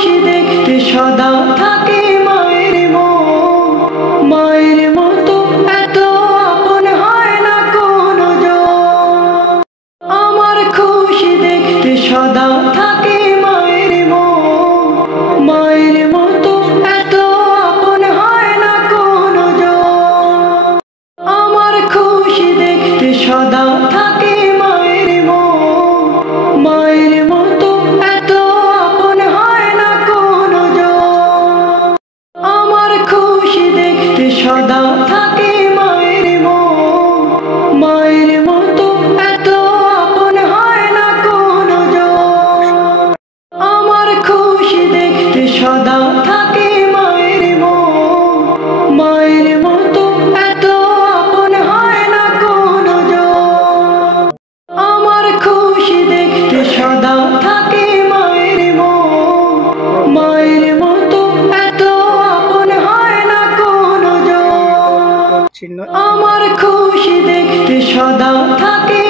খুশি দেখতে সদা থাকে মায়ের মন, মায়ের মতো এত আপন হয় না কোনো জন। আমার খুশি দেখতে সদা থাকে মায়ের মন, মায়ের মতো এত আপন হয় না কোনো জন। আমার খুশি দেখতে সদা থাকে মায়ের মন, মায়ের মতো এত আপন হয় না কোনো জন। আমার খুশি দেখতে সদা থাকে মায়ের মন, মায়ের মতো এত আপন হয় না কোনো জন। আমার খুশি দেখতে সদা থাকে মায়ের মন, মায়ের মতো এত আপন হয় না কোনো জন। আমার খুশি দেখতে সদা থাকে মায়ের মন, মায়ের মতো এত আপন হয় না কোনো জন। আমার খুশি দেখতে সদা থাকে